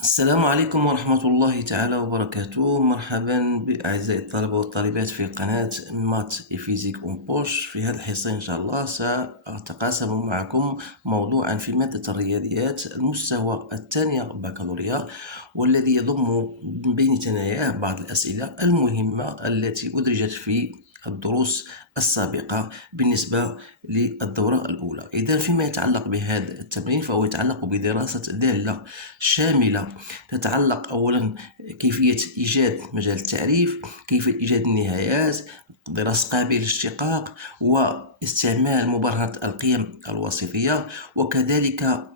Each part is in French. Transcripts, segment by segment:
السلام عليكم ورحمة الله تعالى وبركاته. مرحبا بأعزائي الطلبة والطالبات في قناة مات فيزيك اون بوش. في هذه الحصة إن شاء الله سأتقاسم معكم موضوعا في مادة الرياضيات المستوى الثاني بكالوريا، والذي يضم بين ثناياه بعض الأسئلة المهمة التي أدرجت في الدروس السابقة بالنسبة للدورة الأولى. إذا فيما يتعلق بهذا التمرين فهو يتعلق بدراسة دالة شاملة تتعلق أولا كيفية إيجاد مجال التعريف، كيفية إيجاد النهايات، دراسة قابل الاشتقاق، واستعمال مبرهنة القيم الوسيطية، وكذلك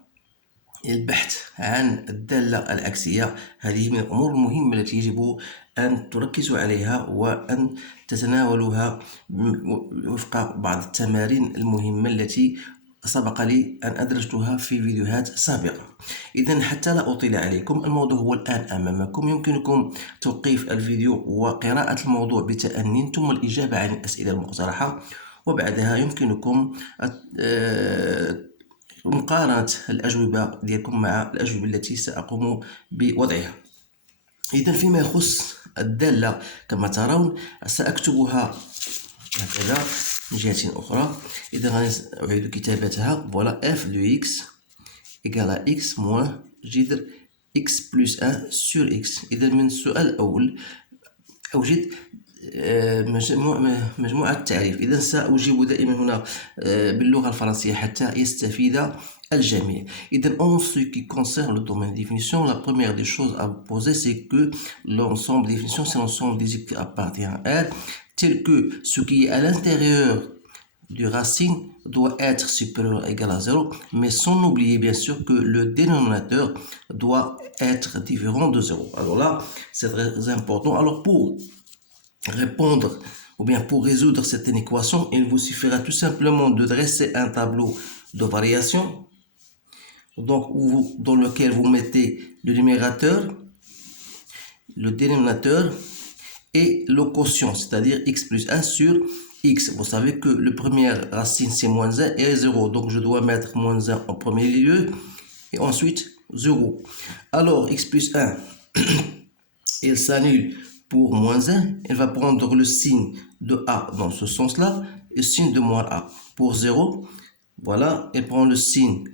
البحث عن الدالة العكسية. هذه من الأمور المهمة التي يجب أن تركزوا عليها وأن تتناولوها وفق بعض التمارين المهمة التي سبق لي أن أدرجتها في فيديوهات سابقة. إذا حتى لا أطيل عليكم، الموضوع هو الآن أمامكم. يمكنكم توقيف الفيديو وقراءة الموضوع بتأني ثم الإجابة عن الأسئلة المقترحة، وبعدها يمكنكم مقارنة الأجوبة ديالكم مع الأجوبة التي سأقوم بوضعها. إذا فيما يخص الدالة كما ترون سأكتبها هكذا من جهة أخرى. إذا أعيد كتابتها. فوالا f de x égale à x moins جذر x plus 1 sur x. إذا من السؤال الأول أوجد مجموعة التعريف. إذا سأجيب دائما هنا باللغة الفرنسية حتى يستفيد الجميع. إذا en ce qui concerne le domaine de définition, la première des choses à poser, c'est que l'ensemble de définition, c'est l'ensemble des x qui appartient à R, tel que ce qui est à l'intérieur du racine doit être supérieur ou égal à 0, mais sans oublier bien sûr que le dénominateur doit être différent de 0. Alors là, c'est très important. Alors pour répondre ou bien pour résoudre cette équation, il vous suffira tout simplement de dresser un tableau de variation, donc dans lequel vous mettez le numérateur, le dénominateur et le quotient, c'est-à-dire x plus 1 sur x. Vous savez que le premier racine c'est moins 1 et 0, donc je dois mettre moins 1 en premier lieu et ensuite 0. Alors x plus 1 il s'annule pour moins 1, elle va prendre le signe de A dans ce sens-là et le signe de moins A. Pour 0, voilà, elle prend le signe,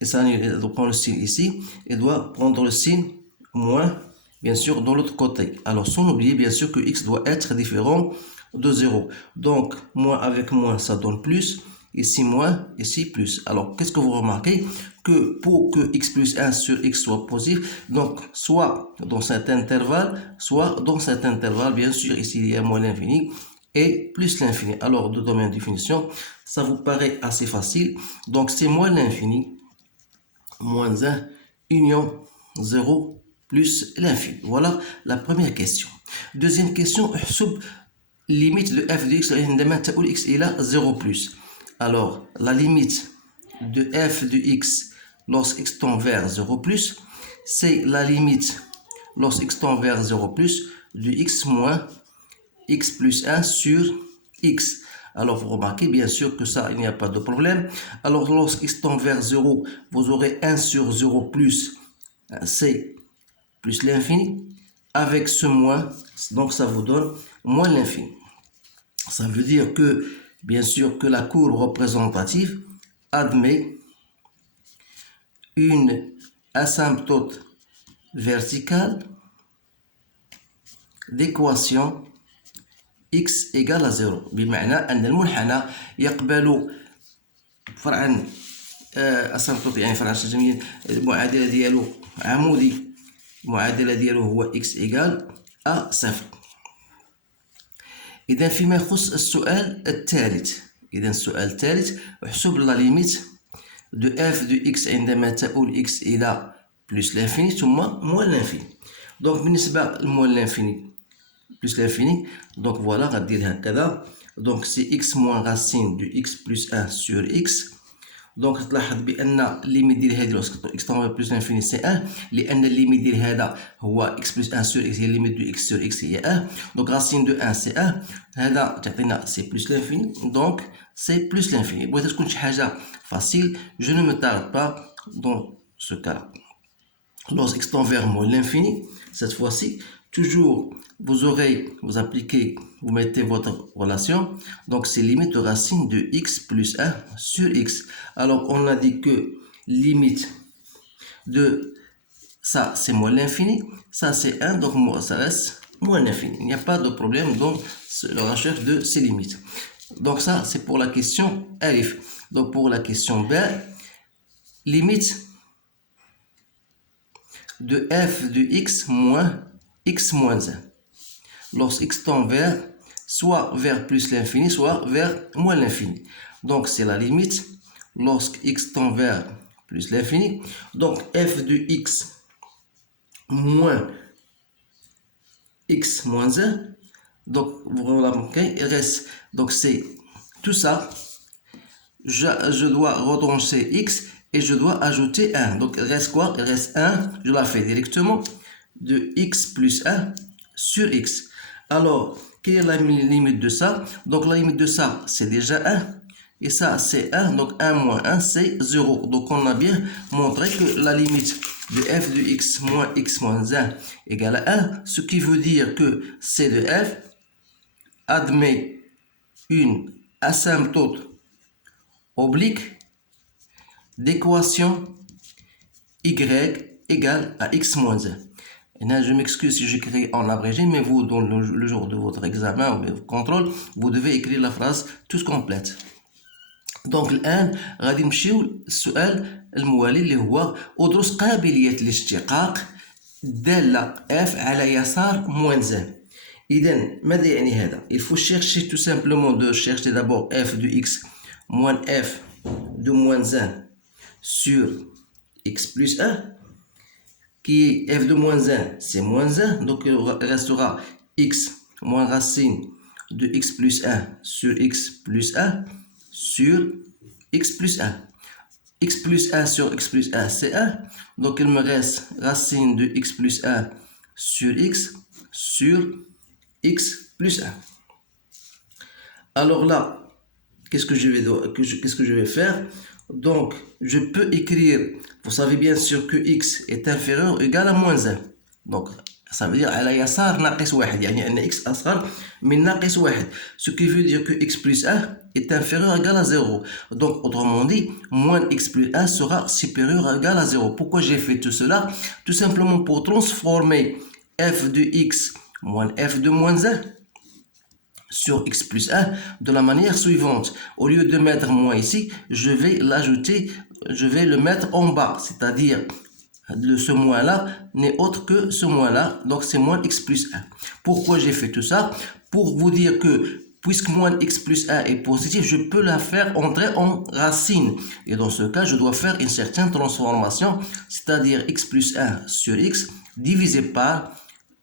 et s'annule, elle prend le signe ici, elle doit prendre le signe moins, bien sûr, dans l'autre côté. Alors, sans oublier, bien sûr, que x doit être différent de 0. Donc, moins avec moins, ça donne plus. Ici moins, ici plus. Alors, qu'est-ce que vous remarquez? Que pour que x plus 1 sur x soit positif, donc soit dans cet intervalle, soit dans cet intervalle, bien sûr, ici il y a moins l'infini et plus l'infini. Alors, de domaine de définition, ça vous paraît assez facile. Donc, c'est moins l'infini, moins 1, union 0, plus l'infini. Voilà la première question. Deuxième question, limite de f de x عندما تؤول x إلى 0 plus. Alors, la limite de f de x lorsque x tend vers 0 plus, c'est la limite lorsque x tend vers 0 plus de x moins x plus 1 sur x. Alors, vous remarquez bien sûr que ça, il n'y a pas de problème. Alors, lorsque x tend vers 0, vous aurez 1 sur 0 plus, c'est plus l'infini. Avec ce moins, donc ça vous donne moins l'infini. Ça veut dire que, bien sûr, que la courbe représentative admet une asymptote verticale d'équation x égale à 0. بمعنى أن المنحنى يقبل فرعا asymptote، يعني فرعا جميل، المعادلة ديالو عمودي، المعادلة ديالو هو x égale à 0. إذا فيما يخص السؤال الثالث، إذا السؤال الثالث احسب لا ليميت de f de x عندما تؤول x إلى plus l'infini ثم moins l'infini. donc بالنسبة لموان l'infini plus l'infini، donc voilà غدير هكذا. donc c'est x moins racine de x plus 1 sur x. donc تلاحظ بأن الليميت ديال هذه x تنظر plus l'infini c'est 1، لأن الليميت ديال هذا هو x plus 1 sur x، هي الليميت de x sur x هي 1. donc racine de 1 c'est 1، هذا تعطينا c'est plus l'infini، donc c'est plus l'infini. بغيت تكون شي حاجة facile, je ne me tarde pas dans ce cas-là. lorsque x tend vers moins l'infini, cette fois-ci, toujours, vous appliquez, vous mettez votre relation, donc c'est limite de racine de x plus 1 sur x. Alors, on a dit que limite de ça, c'est moins l'infini, ça, c'est 1, donc ça reste moins l'infini. Il n'y a pas de problème dans la recherche de ces limites. Donc ça, c'est pour la question Alif. Donc pour la question B, limite de f de x moins 1. Lorsque x tend vers, soit vers plus l'infini, soit vers moins l'infini. Donc c'est la limite lorsque x tend vers plus l'infini. Donc f de x moins x moins 1. Donc vous remarquez, il reste, donc c'est tout ça. Je dois retrancher x et je dois ajouter 1. Donc il reste quoi? Il reste 1, je la fais directement, de x plus 1 sur x. Alors, quelle est la limite de ça? Donc la limite de ça, c'est déjà 1. Et ça, c'est 1. Donc 1 moins 1, c'est 0. Donc on a bien montré que la limite de f de x moins 1 égale à 1. Ce qui veut dire que c de f admet une asymptote oblique d'équation y égale à x moins 1. Et là, je m'excuse si j'écris en abrégé, mais vous, dans le jour de votre examen ou votre contrôle, vous devez écrire la phrase toute complète. دونك الان غادي نمشيو للسؤال الموالي اللي هو ادرس قابليه الاشتقاق الداله f على يسار موان زان. اذا ماذا يعني هذا؟ il faut chercher tout simplement de chercher d'abord f de x moins f de moins 1 sur x plus 1 qui est f de moins 1 c'est moins 1, donc il restera x moins racine de x plus 1 sur x plus 1 sur x plus 1. X plus 1 sur x plus 1, c'est 1. Donc, il me reste racine de x plus 1 sur x plus 1. Alors là, qu'est-ce que je vais faire? Donc, je peux écrire, vous savez bien sûr que x est inférieur ou égal à moins 1. Donc, ça veut dire على يسار ناقص 1 يعني أن x أصغر من ناقص 1, ce qui veut dire que x plus 1 est inférieur ou égal à 0. Donc autrement dit, moins x plus 1 sera supérieur ou égal à 0. Pourquoi j'ai fait tout cela? Tout simplement pour transformer f de x moins f de moins 1 sur x plus 1 de la manière suivante. Au lieu de mettre moins ici, je vais l'ajouter, je vais le mettre en bas, c'est-à-dire ce moins-là n'est autre que ce moins-là, donc c'est moins x plus 1. Pourquoi j'ai fait tout ça? Pour vous dire que puisque moins x plus 1 est positif, je peux la faire entrer en racine. Et dans ce cas, je dois faire une certaine transformation, c'est-à-dire x plus 1 sur x divisé par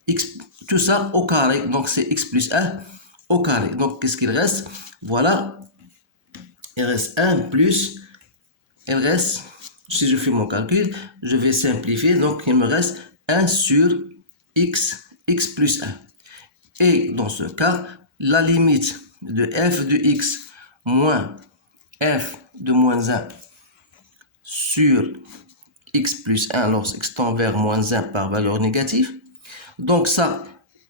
x, tout ça au carré. Donc c'est x plus 1 au carré. Donc qu'est-ce qu'il reste? Voilà, il reste 1 plus, il reste... Si je fais mon calcul, je vais simplifier, donc il me reste 1 sur x plus 1. Et dans ce cas, la limite de f de x moins f de moins 1 sur x plus 1 lorsque x tend vers moins 1 par valeur négative. Donc ça,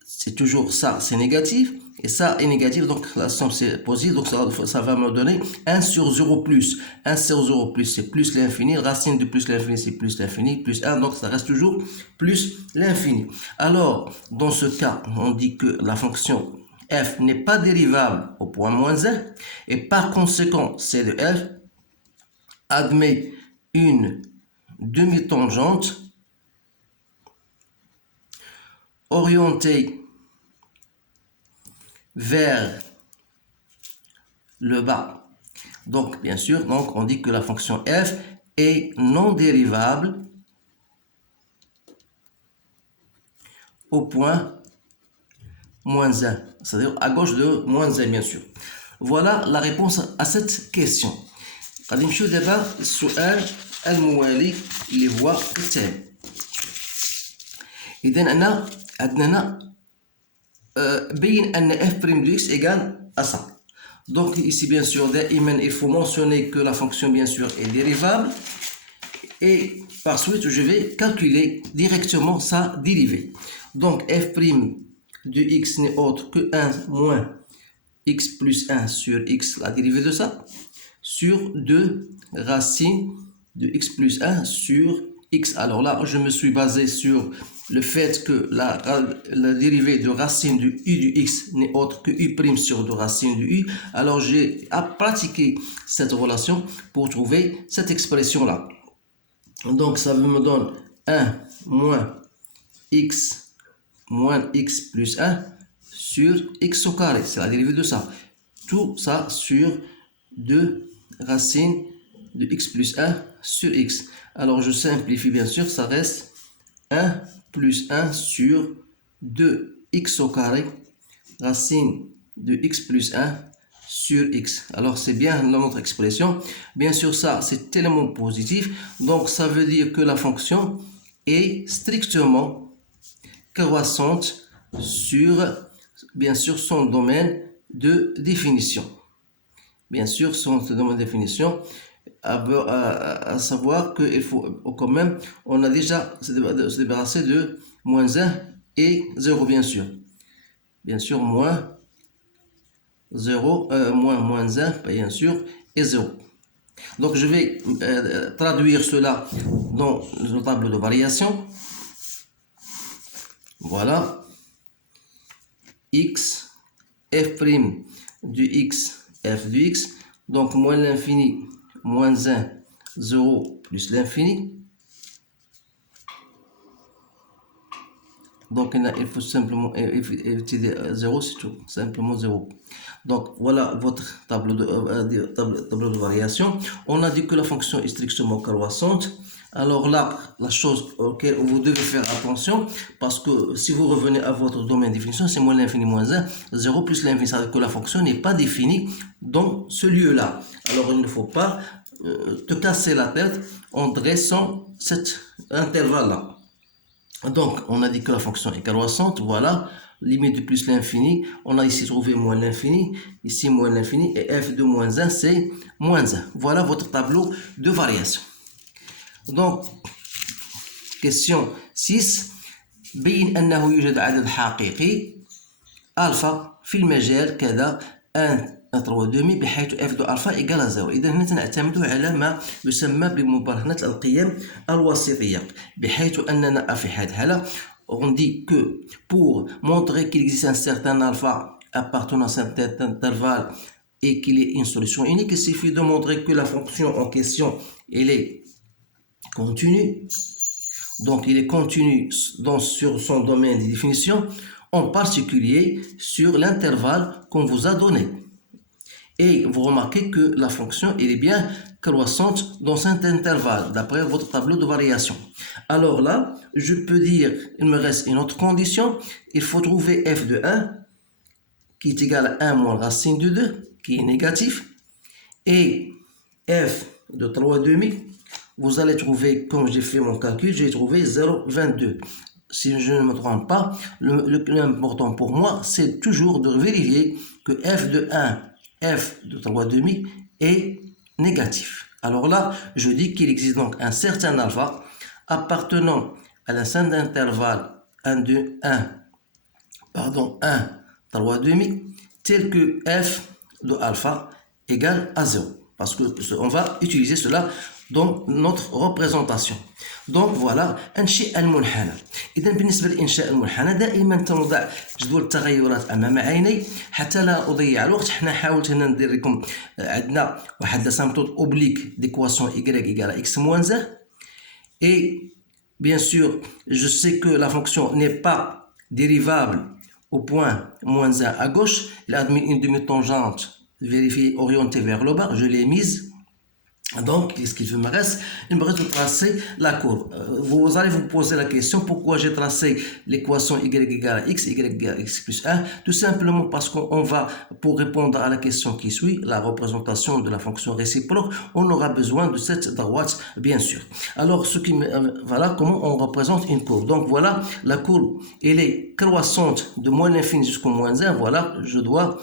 c'est toujours ça, c'est négatif. Et ça est négatif, donc la somme c'est positif, donc ça va me donner 1 sur 0 plus. 1 sur 0 plus, c'est plus l'infini. Racine de plus l'infini, c'est plus l'infini. Plus 1, donc ça reste toujours plus l'infini. Alors, dans ce cas, on dit que la fonction f n'est pas dérivable au point moins 1. Et par conséquent, c de f admet une demi-tangente orientée vers le bas. Donc, bien sûr, donc on dit que la fonction f est non dérivable au point moins 1, c'est-à-dire à gauche de moins 1, bien sûr. Voilà la réponse à cette question. غادي نمشيو دابا السؤال الموالي اللي هو التالي. إذا أنا عندنا بين أن f' de x égale à ça. Donc ici bien sûr, il faut mentionner que la fonction bien sûr est dérivable. Et par suite, je vais calculer directement sa dérivée. Donc, f' de x n'est autre que 1 moins x plus 1 sur x, la dérivée de ça, sur 2 racines de x plus 1 sur x. Alors là, je me suis basé sur le fait que la dérivée de racine du u du x n'est autre que u' sur 2 racines du u. Alors j'ai pratiqué cette relation pour trouver cette expression-là. Donc ça me donne 1 moins x plus 1 sur x au carré. C'est la dérivée de ça. Tout ça sur 2 racines de x plus 1 sur x. Alors je simplifie bien sûr, ça reste 1 plus 1 sur 2x au carré, racine de x plus 1 sur x. Alors c'est bien notre expression. Bien sûr ça c'est tellement positif. Donc ça veut dire que la fonction est strictement croissante sur, bien sûr, son domaine de définition. Bien sûr, son domaine de définition, à savoir qu'il faut quand même, on a déjà se débarrassé de moins 1 et 0, bien sûr. Bien sûr, moins 0, moins 1, bien sûr, et 0. Donc, je vais traduire cela dans le tableau de variation. Voilà, x, f' du x, f du x, donc moins l'infini, moins 1, 0 plus l'infini. Donc il faut simplement éviter 0, c'est tout, simplement 0. Donc voilà votre tableau de variation. On a dit que la fonction est strictement croissante. Alors là, la chose auquel vous devez faire attention, parce que si vous revenez à votre domaine de définition, c'est moins l'infini moins 1, 0 plus l'infini, ça veut dire que la fonction n'est pas définie dans ce lieu-là. Alors il ne faut pas te casser la tête en dressant cet intervalle-là. Donc on a dit que la fonction est croissante, voilà, limite de plus l'infini, on a ici trouvé moins l'infini, ici moins l'infini, et f de moins 1 c'est moins 1. Voilà votre tableau de variation. Donc, question 6. بين أنه يوجد عدد حقيقي ألفا في المجال كذا 1 3 بحيث f de alpha égale à 0. إذا هنا نعتمد على ما يسمى بمبرهنة القيم الوسيطية، بحيث أننا في هذه الحالة on dit que pour montrer qu'il existe un certain alpha appartenant à un certain intervalle et qu'il y ait une solution unique, il suffit de montrer que la fonction en question elle est continu, donc il est continu sur son domaine de définition, en particulier sur l'intervalle qu'on vous a donné. Et vous remarquez que la fonction elle est bien croissante dans cet intervalle, d'après votre tableau de variation. Alors là, je peux dire, il me reste une autre condition, il faut trouver f de 1, qui est égal à 1 moins racine de 2, qui est négatif, et f de 3,5, vous allez trouver, comme j'ai fait mon calcul, j'ai trouvé 0,22. Si je ne me trompe pas, l'important pour moi, c'est toujours de vérifier que f de 1, f de 3,5 est négatif. Alors là, je dis qu'il existe donc un certain alpha appartenant à la scène d'intervalle 1, 3,5, tel que f de alpha égale à 0. Parce qu'on va utiliser cela dans notre représentation. Donc voilà انشاء المنحنى. اذا بالنسبه لانشاء المنحنى دائما تنضع جدول التغيرات امام عيني حتى لا اضيع الوقت. حنا حاولت هنا ندير لكم عندنا واحد لاسامبتود اوبليك ديكواسيون y égale x moins 1 et bien sûr je sais que la fonction n'est pas dérivable au point moins 1 à gauche. Il a admis une demi-tangente vérifiée orientée vers le bas, je l'ai mise. Donc, qu'est-ce qu'il me reste? Il me reste de tracer la courbe. Vous allez vous poser la question, pourquoi j'ai tracé l'équation y égale à x, y égale à x plus 1? Tout simplement parce qu'on va, pour répondre à la question qui suit, la représentation de la fonction réciproque, on aura besoin de cette droite, bien sûr. Alors, voilà comment on représente une courbe. Donc, voilà, la courbe, elle est croissante de moins l'infini jusqu'au moins 1. Voilà, je dois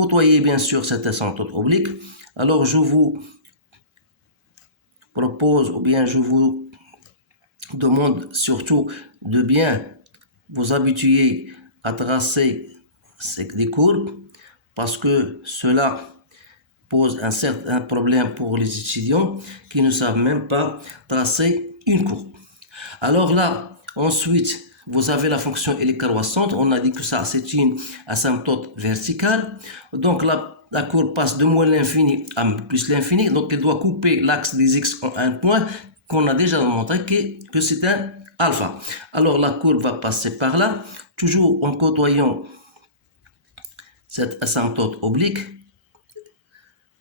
côtoyer bien sûr cette asymptote oblique. Alors je vous propose, ou bien je vous demande surtout de bien vous habituer à tracer des courbes, parce que cela pose un certain problème pour les étudiants qui ne savent même pas tracer une courbe. Alors là, ensuite, vous avez la fonction elle est croissante. On a dit que ça, c'est une asymptote verticale. Donc la courbe passe de moins l'infini à plus l'infini. Donc elle doit couper l'axe des x en un point qu'on a déjà montré que c'est un alpha. Alors la courbe va passer par là, toujours en côtoyant cette asymptote oblique.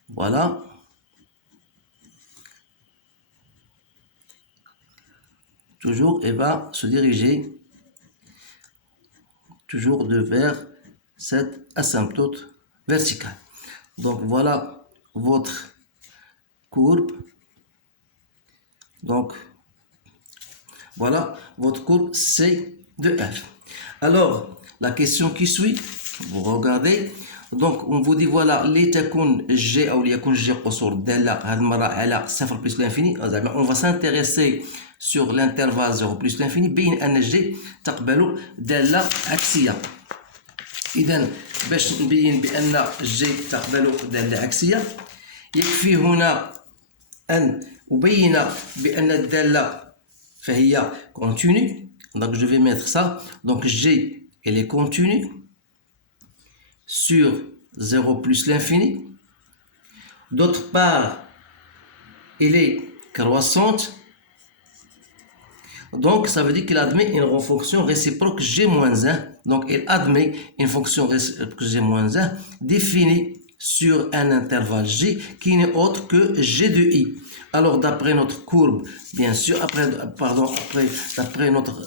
Voilà. Toujours, elle va se diriger toujours vers cette asymptote verticale. Donc voilà votre courbe. Donc voilà votre courbe C de F. Alors la question qui suit, vous regardez. Donc on vous dit voilà les تكون G ou ليكون G قصور دالة هذه المرة على 0 plus l'infini. On va s'intéresser sur l'intervalle 0 plus l'infini بين أن G تقبل دالة عكسية. إذا باش نبين بأن G تقبل دالة عكسية يكفي هنا أن أبين بأن الدالة فهي continue. Donc je vais mettre ça. Donc G elle est continue sur 0 plus l'infini. D'autre part, elle est croissante. Donc, ça veut dire qu'il admet une fonction réciproque G-1. Donc, elle admet une fonction réciproque G-1 définie sur un intervalle G qui n'est autre que G de I. Alors, d'après notre courbe, bien sûr, d'après notre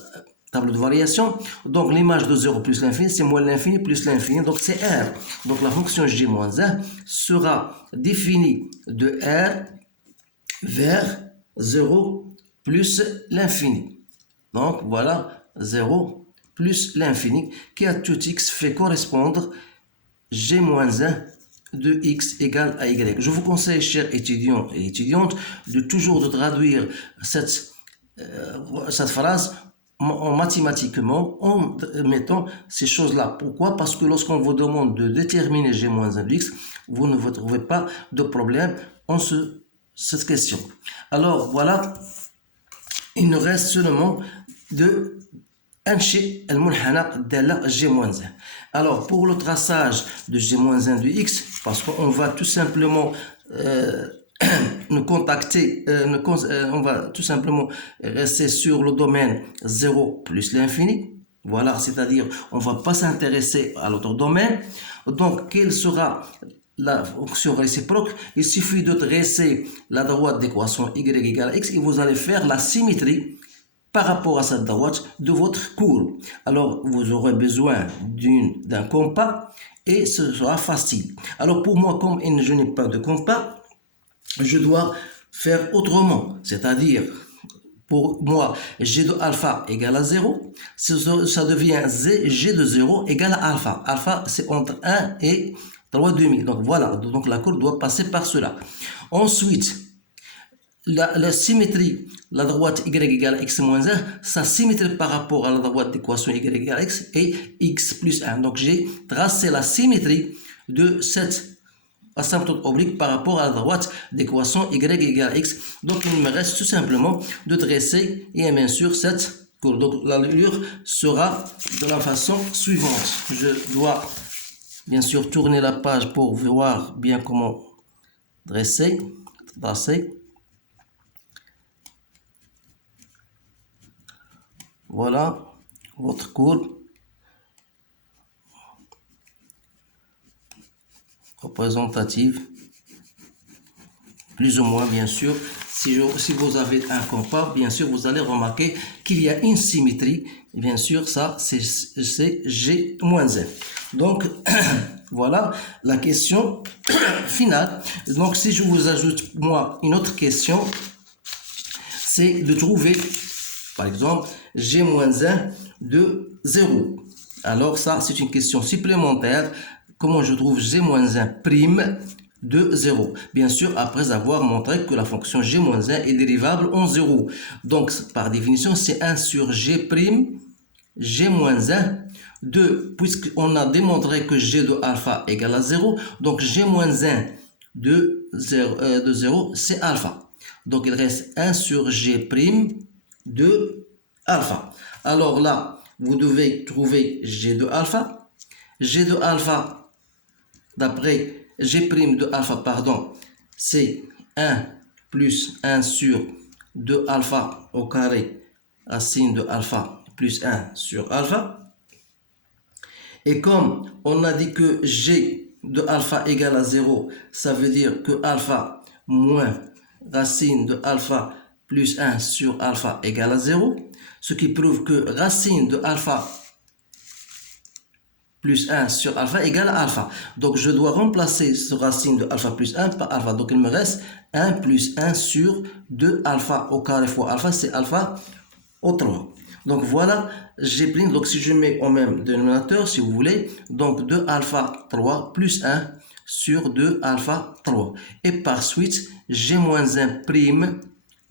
table de variation, donc l'image de 0 plus l'infini, c'est moins l'infini plus l'infini, donc c'est R. Donc la fonction G-1 sera définie de R vers 0 plus l'infini. Donc voilà 0 plus l'infini qui à tout x fait correspondre G-1 de x égale à y. Je vous conseille, chers étudiants et étudiantes, de toujours de traduire cette phrase mathématiquement en mettant ces choses-là. Pourquoi? Parce que lorsqu'on vous demande de déterminer G-1 de x, vous ne vous trouvez pas de problème en cette question. Alors voilà, il nous reste seulement de أنشئ المنحنى دالة G-1. Alors pour le traçage de G-1 de x, parce qu'on va tout simplement nous contacter, on va tout simplement rester sur le domaine 0 plus l'infini. Voilà, c'est-à-dire on ne va pas s'intéresser à l'autre domaine. Donc, quelle sera la fonction réciproque? Il suffit de dresser la droite d'équation y égale à x et vous allez faire la symétrie par rapport à cette droite de votre courbe. Alors, vous aurez besoin d'un compas et ce sera facile. Alors, pour moi, comme je n'ai pas de compas, je dois faire autrement. C'est-à-dire, pour moi, G de alpha égale à 0. Ça devient G de 0 égale à alpha. Alpha, c'est entre 1 et 3,5. Donc, voilà. Donc, la courbe doit passer par cela. Ensuite, la symétrie, la droite y égale à x moins 1, sa symétrie par rapport à la droite d'équation y égale à x est x plus 1. Donc j'ai tracé la symétrie de cette asymptote oblique par rapport à la droite d'équation y égale à x. Donc il me reste tout simplement de dresser et bien sûr cette courbe. Donc l'allure sera de la façon suivante. Je dois bien sûr tourner la page pour voir bien comment tracer. Voilà votre courbe représentative, plus ou moins bien sûr. Si vous avez un compas, bien sûr, vous allez remarquer qu'il y a une symétrie. Et bien sûr, ça, c'est G-1. Donc, voilà la question finale. Donc, si je vous ajoute, moi, une autre question, c'est de trouver, par exemple, G-1 de 0. Alors ça, c'est une question supplémentaire. Comment je trouve G-1 prime de 0. Bien sûr, après avoir montré que la fonction g-1 est dérivable en 0. Donc, par définition, c'est 1 sur g', g-1 de, puisqu'on a démontré que g de alpha égale à 0, donc g-1 de 0, c'est alpha. Donc, il reste 1 sur g' de alpha. Alors là, vous devez trouver g de alpha. G de alpha, d'après g' de alpha, pardon, c'est 1 plus 1 sur 2 alpha au carré racine de alpha plus 1 sur alpha. Et comme on a dit que g de alpha égale à 0, ça veut dire que alpha moins racine de alpha plus 1 sur alpha égale à 0, ce qui prouve que racine de alpha plus 1 sur alpha égale à alpha. Donc je dois remplacer ce racine de alpha plus 1 par alpha. Donc il me reste 1 plus 1 sur 2 alpha au carré fois alpha, c'est alpha au 3. Donc voilà, j'ai pris, donc si je mets au même dénominateur, si vous voulez, donc 2 alpha 3 plus 1 sur 2 alpha 3. Et par suite, g-1 prime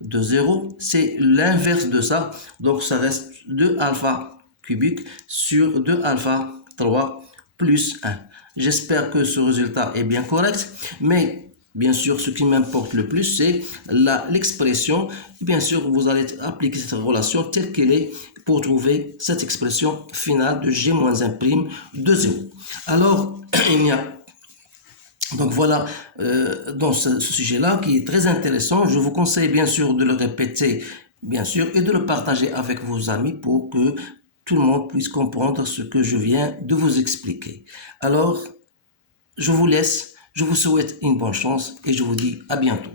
de 0, c'est l'inverse de ça. Donc ça reste 2 alpha cubique sur 2 alpha 3 plus 1. J'espère que ce résultat est bien correct, mais bien sûr, ce qui m'importe le plus, c'est l'expression. Bien sûr, vous allez appliquer cette relation telle qu'elle est pour trouver cette expression finale de g-1' de 0. Alors, il y a... Donc voilà, dans ce sujet-là qui est très intéressant, je vous conseille bien sûr de le répéter, bien sûr, et de le partager avec vos amis pour que tout le monde puisse comprendre ce que je viens de vous expliquer. Alors, je vous laisse, je vous souhaite une bonne chance et je vous dis à bientôt.